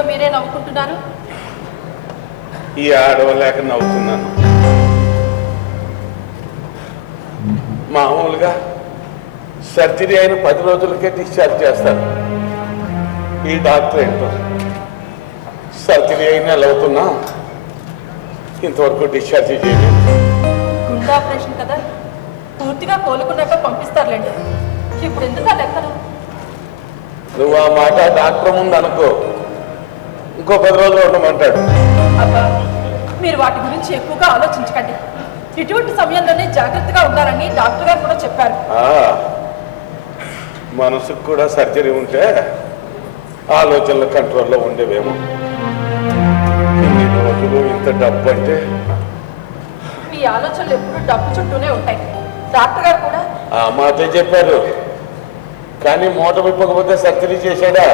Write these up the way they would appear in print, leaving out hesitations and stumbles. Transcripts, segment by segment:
మీలో మీరే నవ్వుకుంటున్నారు? ఈ ఆడవలేక నవ్వుతున్నాను. మామూలుగా సర్జరీ అయిన 10 రోజులకే డిశ్చార్జ్ చేస్తారు. ఈ డాక్టర్ ఏంటో సర్జరీ అయిన ఎలా అవుతున్నా ఇంతవరకు డిశ్చార్జ్ చేయలేదు. గుండె ఆపరేషన్ కదా, పూర్తిగా కోలుకున్నాక పంపిస్తారులేండి. ఇప్పుడు ఎందుకు ఆ లెక్కలు? నువ్వు ఆ మాట డాక్టర్ ముందు అనుకో, ఇంకో 10 రోజులు ఉండమంటాడు. అబ్బా, మీరు వాటి గురించి ఎక్కువగా ఆలోచించకండి. ఇటువంటి సమయంలోనే జాగ్రత్తగా ఉండాలని డాక్టర్ గారు కూడా చెప్పారు. మనసుకు కూడా సర్జరీ ఉంటే ఆలోచనల కంట్రోల్లో ఉండేవేమో. ఇన్ని రోజులు ఇంత డబ్బు అంటే మీ ఆలోచనలు ఎప్పుడు డబ్బు చుట్టూనే ఉంటాయి. డాక్టర్ గారు కూడా ఆ మాటే చెప్పారు. కానీ మూట విప్పకపోతే సర్జరీ చేశాడా?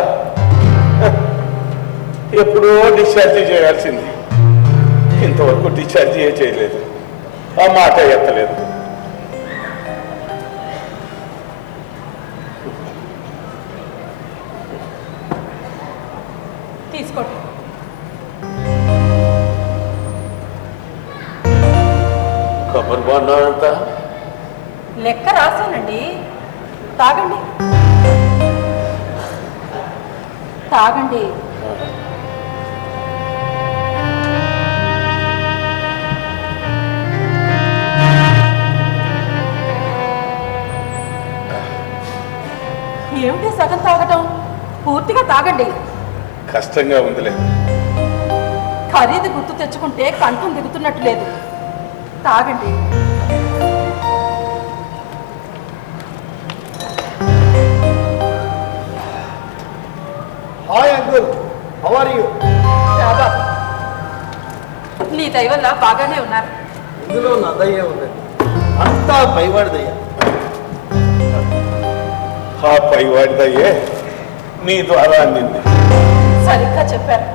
ఎప్పుడో డిశ్చార్జ్ చేయాల్సింది, ఇంతవరకు డిశ్చార్జ్ చేయలేదు. ఆ మాట ఎత్తలేదు. తీసుకోండి. కొబ్బరి బాగున్నాడంత లెక్క రాశానండి. తాగండి తాగండి. ఏమిటి సగం తాగటం? పూర్తిగా తాగండి. కష్టంగా ఉందిలే. ఖరీదు గుర్తు తెచ్చుకుంటే కంఠం దిగుతున్నట్టు లేదు. తాగండి. Hi uncle, how are you? నీ దయ వల్ల బాగానే ఉన్నారు. ఇందులో నా దయ్యే ఉందండి, అంతా పైవాడి దయ్య. ఆ పైవాడిదయ్యే నీ ద్వారా అందింది. సరిగ్గా చెప్పారు.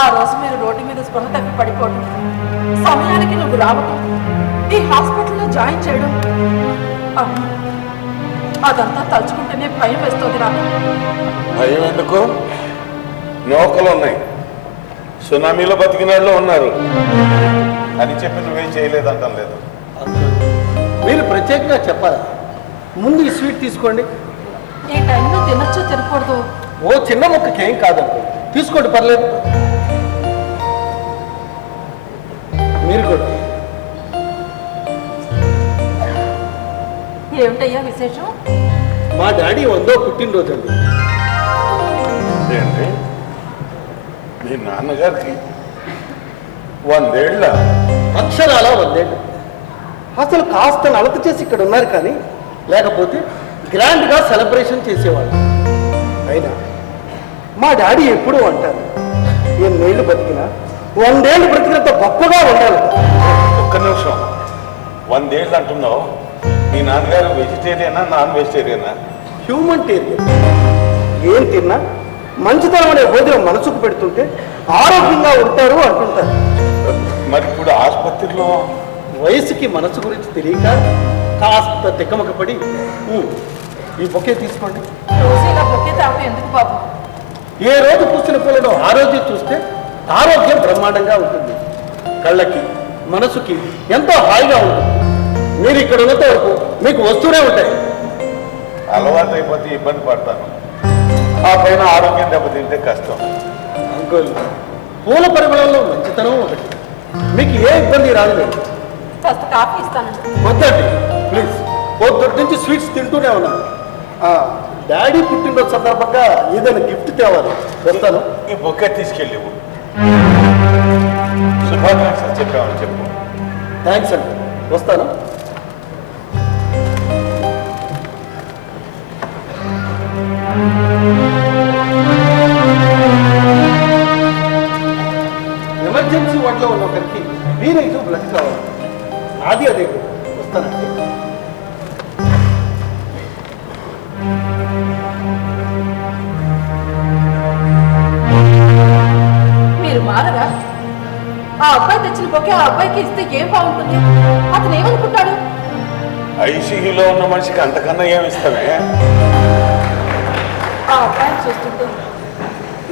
ఆ రోజు మీరు రోడ్డు మీద స్పృహ తప్పి పడిపోవడం, సమయానికి నువ్వు రావటం, ఈ హాస్పిటల్లో జాయిన్ చేయడం, అదంతా తలుచుకుంటేనే భయం వేస్తుంది నాకు. భయం ఎందుకు? నౌకలు ఉన్నాయి, సునామీలో బతికినాళ్ళు ఉన్నారు అని చెప్పి నువ్వేం చేయలేదంటాం లేదు. అంకుల్, మీరు ప్రత్యేకంగా చెప్పాలా? ముందు ఈ స్వీట్ తీసుకోండి. ఈ టైంలో తినొచ్చో తినకూడదు? ఓ చిన్న మొక్కకి ఏం కాదు అంకుల్, తీసుకోండి, పర్లేదు. మీరు కూడా. ఏమిటయ్యా విశేషం? మా డాడీ 100వ పుట్టినరోజు అండి. ఏంటి మీ నాన్నగారికి 100 ఏళ్ళ? అక్షరాల 100 ఏళ్ళు. అసలు కాస్త నలత చేసి ఇక్కడ ఉన్నారు, కానీ లేకపోతే గ్రాండ్గా సెలబ్రేషన్ చేసేవాళ్ళు. అయినా మా డాడీ ఎప్పుడూ అంటారు, ఎన్నేళ్ళు బతికినా 100 ఏళ్ళు బ్రతికినంత గొప్పగా ఉండాలి. ఒక్క నిమిషం, 100 ఏళ్ళు అంటున్నావు. మీ నాన్నగారు వెజిటేరియనా నాన్ వెజిటేరియనా? హ్యూమనిటేరియన్. ఏం తిన్నా మంచితనం అనే భోజనం మనసుకు పెడుతుంటే ఆరోగ్యంగా ఉంటారు అంటుంటారు. మరి ఇప్పుడు ఆసుపత్రిలో వయసుకి మనసు గురించి తెలియక కాస్త తిక్కమక పడి ఈ బొకే తీసుకోండి. రోజు ఇలా బొకే తాగడం ఎందుకు బాబు? ఏ రోజు పూసిన పూలను ఆ రోజే చూస్తే ఆరోగ్యం బ్రహ్మాండంగా ఉంటుంది. కళ్ళకి మనసుకి ఎంతో హాయిగా ఉంటుంది. మీరు ఇక్కడ ఉన్నంత వరకు మీకు వస్తూనే ఉంటాయి. అలవాటు అయిపోతే ఇబ్బంది పడతాను, ఆ పైన ఆరోగ్యం దెబ్బతింటే కష్టం. అంకుల్, పూల పరిమళంలో మంచితనం ఒకటి, మీకు ఏ ఇబ్బంది రాలేదు. కాస్త కాఫీ ఇస్తానండి. వద్దండి ప్లీజ్. పొద్దుటి నుంచి స్వీట్స్ తింటూనే ఉన్నాను. డాడీ పుట్టినరోజు సందర్భంగా ఏదైనా గిఫ్ట్ తేవాలి. వెళ్తాను. ఈ బొక్కే తీసుకెళ్ళి శుభాకాంక్షలు చెప్పామని చెప్పు. థ్యాంక్స్ అండి, వస్తాను. ఎమర్జెన్సీ వార్డులో ఉన్న ఒకరికి వీరైతే బ్లడ్ కావాలి. నాది అదే. వస్తానండి. మీరు మారరా? ఆ అబ్బాయి తెచ్చిన బొకే ఆ అబ్బాయికి ఇస్తే ఏం బాగుంటుంది? అతను ఏమనుకుంటాడు? ఐసీయూలో ఉన్న మనిషికి అంతకన్నా ఏమి ఇస్తామే? ఆ అబ్బాయిని చూస్తుంటే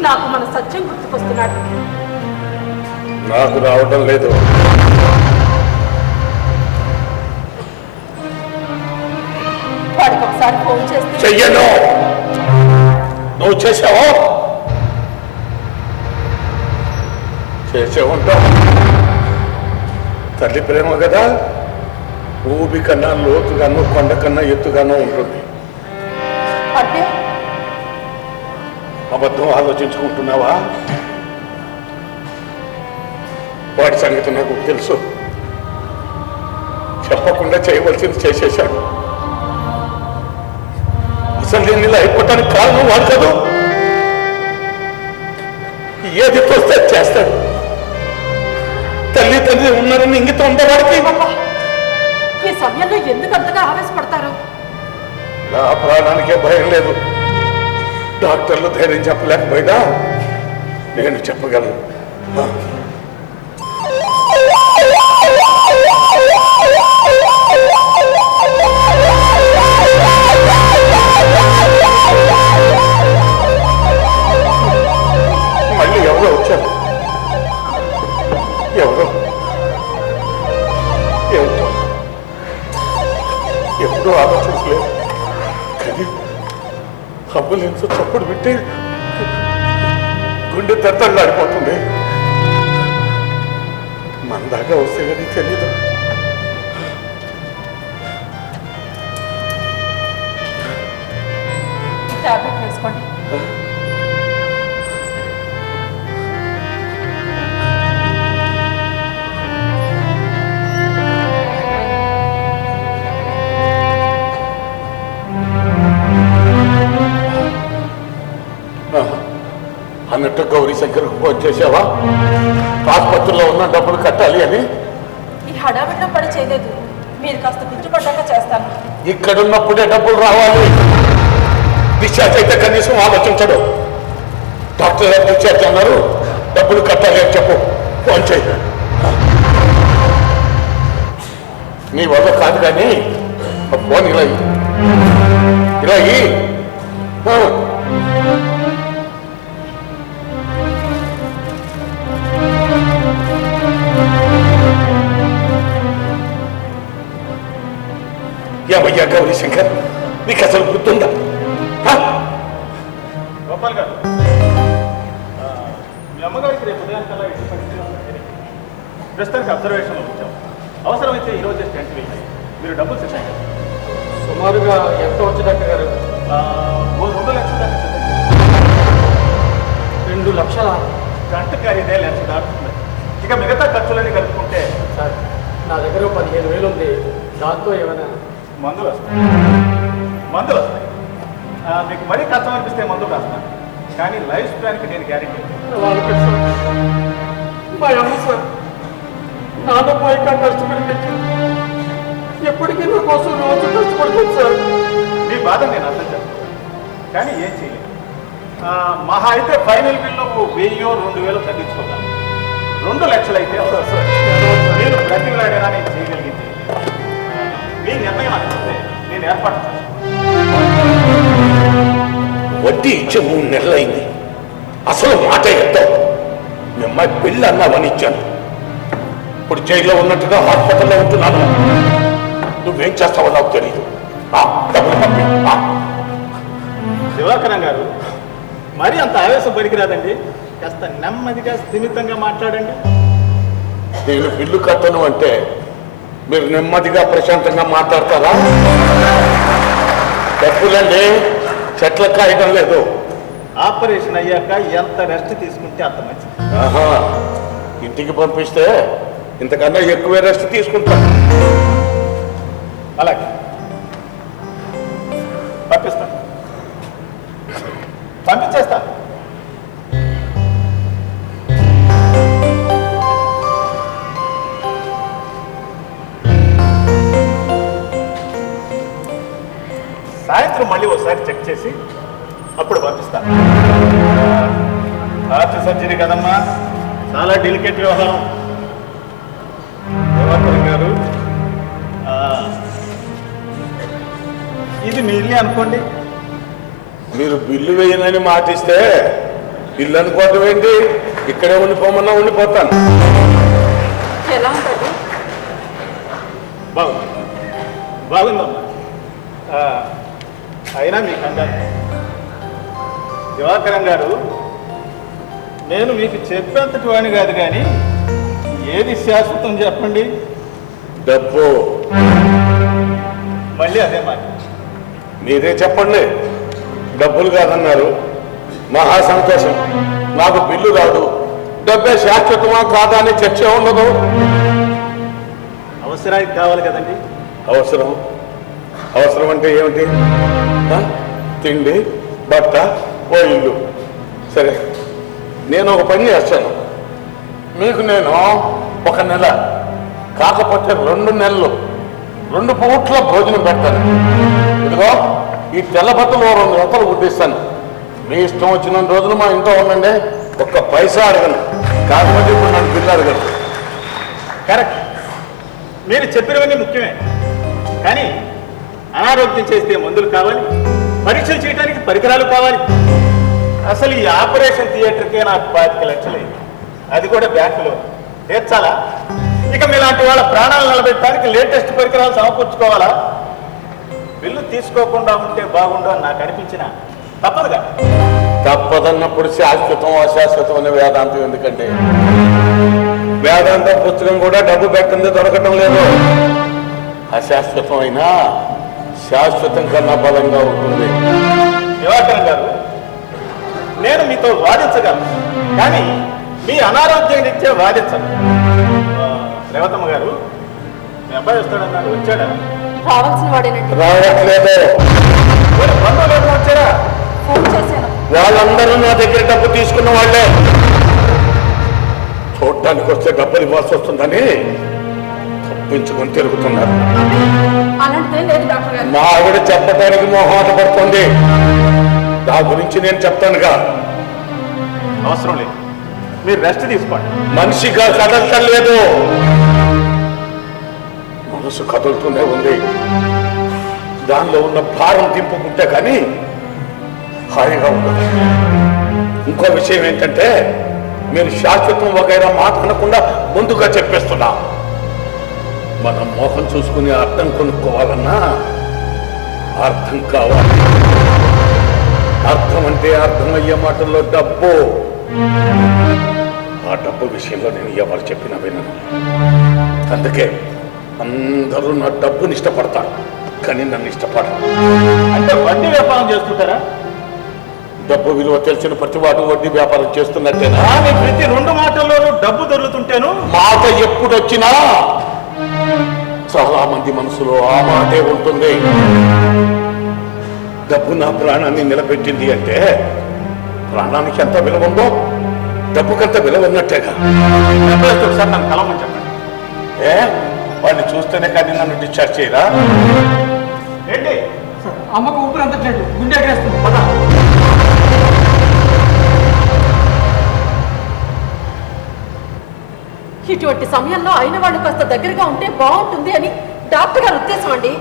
నాకు మన సత్యం గుర్తుకొస్తున్నాడు. నాకు రావడం లేదు. వాడికి ఒకసారి ఫోన్ చేస్తే చెయ్యను. నువ్వు చేసావో చేసే ఉంటావు. తల్లి ప్రేమ కదా, ఊబి కన్నా లోతుగాను కొండ కన్నా ఎత్తుగానో ఉంటుంది. అంటే అబద్ధం ఆలోచించుకుంటున్నావా? వాడి సంగతి నాకు తెలుసు. చెప్పకుండా చేయవలసింది చేసేశాడు. అసలు నేను ఇలా అయిపోవటానికి కారణం వాడు కాదు. ఏది తోస్తే చేస్తాడు. తల్లి తండ్రి ఉన్నారని ఇంగితం ఉందా వాడికి? ఈ సమయంలో ఎందుకు అంతగా ఆవేశపడతారు? నా ప్రాణానికే భయం లేదు. డాక్టర్లు ధైర్యం చెప్పలేకపోయినా నేను చెప్పగలను. మళ్ళీ ఎవరో వచ్చారు. ఎవరో ఏమిటో ఎప్పుడూ ఆలోచించలేదు. కానీ అంబులెన్స్ చప్పుడు పెట్టి గుండె తత్తలాడిపోతుంది. మన దాకా వస్తే కానీ తెలీదు. టాబ్లెట్ వేసుకోండి. అన్నట్టు గౌరీ శంకర్కు ఫోన్ చేసావా? ఆసుపత్రిలో ఉన్న డబ్బులు కట్టాలి అని. ఈ హడావిడిలో పడి చేయలేదు. మీరు కాస్త పిచ్చుపడ్డాక చేస్తాను. ఇక్కడున్నప్పుడే డబ్బులు రావాలి. డిశ్చార్జ్ అయితే కనీసం ఆలోచించడు. డాక్టర్ గారు డిశ్చార్జ్ అన్నారు, డబ్బులు కట్టాలి అని చెప్పు. ఫోన్ చేయ. నీ వల్ల కాదు కానీ ఫోన్ ఇలా ఇలా ఏమయ్యా గౌరీ శంకర్, నీకు అసలు గుర్తుందా? గోపాల్ గారు, మీ అమ్మగారికి రేపు ఉదయానికల్లా ప్రస్తుతానికి అబ్జర్వేషన్లో వచ్చాం. అవసరమైతే ఈరోజు స్టెంట్ వేయాలి. మీరు డబ్బులు సిద్ధం చేయాలి. సుమారుగా ఎంత వచ్చి డాక్టర్ గారు? 2 లక్షల దాకా సిద్ధం. 2 లక్షల గంట ఖరీదే లక్ష దాటుతుంది. ఇక మిగతా ఖర్చులన్నీ కలుపుకుంటే సార్, నా దగ్గర 15,000 ఉంది. దాంతో ఏమైనా మందులు వస్తాయి. మీకు మరీ కష్టం అనిపిస్తే మందులు రాస్తాను. కానీ లైఫ్ స్పాన్కి నేను గ్యారెంటీ. మా అమ్మ సార్ నాన్న పోయిక కష్టపడి పెట్టి ఎప్పటికీ నా కోసం రోజు కష్టపడుతుంది సార్. మీ బాధ నేను అర్థం చేస్తాను, కానీ ఏం చేయలేదు. మహా అయితే ఫైనల్ బిల్లో 1000-2000 తగ్గించుకోగలను. 2 లక్షలు అయితే నేను బ్రతిలాడేనా నేను చేయగలిగింది. మీ నిర్ణయం అనిపిస్తే నేను ఏర్పాటు చేస్తాను. వడ్డీ ఇచ్చే 3 నెలలైంది. అసలు మాట ఎత్తావు. మీ అమ్మాయి పెళ్ళి అన్నావని ఇచ్చాను. ఇప్పుడు జైల్లో ఉన్నట్టుగా హాస్పిటల్లో ఉంటున్నాను. నువ్వేం చేస్తావో నాకు తెలియదు. డబ్బులు పంపి. దివాకరం గారు, మరీ అంత ఆవేశం పనికిరాదండి. కాస్త నెమ్మదిగా స్థిమితంగా మాట్లాడండి. నేను బిల్లు కట్టను అంటే మీరు నెమ్మదిగా ప్రశాంతంగా మాట్లాడతారా? డబ్బులండి చెట్ల కాయడం లేదు. ఆపరేషన్ అయ్యాక ఎంత రెస్ట్ తీసుకుంటే అంత మంచిది. ఆహా, ఇంటికి పంపిస్తే ఇంతకన్నా ఎక్కువే రెస్ట్ తీసుకుంటా. అలాగే పంపిస్తాను, పంపించేస్తా. సాయంత్రం మళ్ళీ ఒకసారి చెక్ చేసి అప్పుడు పంపిస్తాను. హార్ట్ సర్జరీ కదమ్మా, చాలా డెలికేట్ వ్యవహారం. దివాకరం గారు, ఇది మీ ఇల్లే అనుకోండి. మీరు బిల్లు వేయనని మాటిస్తే ఇల్లు అనుకోవటం ఏంటి? ఇక్కడే ఉండిపోమన్నా ఉండిపోతాను. ఎలా ఉంటుంది? బాగుంది, బాగుందమ్మా. అయినా మీ కంగారు దివాకరం గారు, నేను మీకు చెప్పేంతటి వాడిని కాదు, కానీ ఏది శాశ్వతం చెప్పండి? డబ్బు. మళ్ళీ అదే మాట. మీరే చెప్పండి. డబ్బులు కాదన్నారు, మహా సంతోషం. నాకు బిల్లు రాదు, డబ్బే శాశ్వతమా కాదా అని చర్చ ఉండదు. అవసరానికి కావాలి కదండి. అవసరం అవసరం అంటే ఏమిటి? తిండి, బట్ట, ఓ ఇల్లు. సరే, నేను ఒక పని చేస్తాను. మీకు నేను ఒక నెల కాకపోతే 2 నెలలు 2 పూట్ల భోజనం పెడతాను. ఇదిగో ఈ తెల్ల బట్టలు 2 జతలు గుడ్డిస్తాను. మీ ఇష్టం వచ్చిన రోజులు మా ఇంట్లో ఉండండి, ఒక్క పైసా అడగను. కాకపోతే ఇప్పుడు నన్ను బిల్లు అడగను. కరెక్ట్, మీరు చెప్పినవన్నీ ముఖ్యమే. కానీ అనారోగ్యం చేస్తే మందులు కావాలి, పరీక్షలు చేయడానికి పరికరాలు కావాలి. అసలు ఈ ఆపరేషన్ థియేటర్కే నాకు 25 లక్షలు అయింది, అది కూడా బ్యాంకులో. తీర్చాలా? ఇక మీలాంటి వాళ్ళ ప్రాణాలు నిలబెట్టడానికి లేటెస్ట్ పరికరాలు సమకూర్చుకోవాలా? బిల్లు తీసుకోకుండా ఉంటే బాగుండు అని నాకు అనిపించిన తప్పదుగా. తప్పదన్నప్పుడు శాశ్వతం అశాశ్వతం అనే వేదాంతం ఎందుకంటే వేదాంతం పుస్తకం కూడా డబ్బు పెట్టింది దొరకటం లేదు. అశాశ్వతం అయినా శాశ్వతం కన్నా బలంగా ఉంటుంది. దివాకరం గారు, నేను మీతో వాదించగలను, కానీ మీ అనారోగ్యం రీత్యా వాదించను. రేవతమ్మ గారు, మీ అబ్బాయి వస్తాడన్నారు, వచ్చాడా? రావాల్సిన వాడేనండి. రావట్లేదు. బంధువులు ఎవరు వచ్చారా? ఫోన్ చేశాను. వాళ్ళందరూ నా దగ్గర డబ్బు తీసుకున్న వాళ్ళే. చూడ్డానికి వస్తే డబ్బులు ఇవ్వాల్సి వస్తుందని తప్పించుకొని తిరుగుతున్నారు. అలాంటిదేం లేదు డాక్టర్ గారు. మా ఆవిడ చెప్పడానికి మొహమాట పడుతుంది. నా గురించి నేను చెప్తానుగా. అవసరం లేదు, మీరు రెస్ట్ తీసుకోండి. మనిషిగా కదలటం లేదు, మనసు కదులుతూనే ఉంది. దానిలో ఉన్న భారం దింపుకుంటే కానీ హాయిగా ఉండదు. ఇంకో విషయం ఏంటంటే, మీరు శాశ్వతం వగైరా మాట అనకుండా ముందుగా చెప్పేస్తున్నా. మనం మోహం చూసుకుని అర్థం కొనుక్కోవాలన్నా అర్థం కావాలి. అర్థం అంటే అర్థమయ్యే మాటల్లో డబ్బు. ఆ డబ్బు విషయంలో నేను ఎవరు చెప్పినా వినను. అందుకే అందరూ నా డబ్బుని ఇష్టపడతారు, కానీ నన్ను ఇష్టపడరు. అంటే వడ్డీ వ్యాపారం చేస్తుంటారా? డబ్బు విలువ తెలిసిన ప్రతి వాడు వడ్డీ వ్యాపారం చేస్తున్నట్టేనా? కానీ ప్రతి 2 మాటల్లోనూ డబ్బు దొరుకుతుంటేను మాట ఎప్పుడొచ్చినా చాలా మంది మనసులో ఆ మాటే ఉంటుంది. డబ్బు నా ప్రాణాన్ని నిలబెట్టింది అంటే ప్రాణానికి ఎంత విలువ ఉందో డబ్బుకంత విలువ ఉన్నట్టేగా. ఒకసారి నన్ను కలవమని చెప్పండి. వాడిని చూస్తేనే కానీ నన్ను డిశ్చార్జ్ చేయరా? ఏంటి? అమ్మకు ఊపిరి అందట్లేదు, గుండె ఎగరేస్తుంది. పద. ఇటువంటి సమయంలో అయిన వాళ్ళు కాస్త దగ్గరగా ఉంటే బాగుంటుంది అని డాక్టర్ గారు ఉద్దేశం అండి.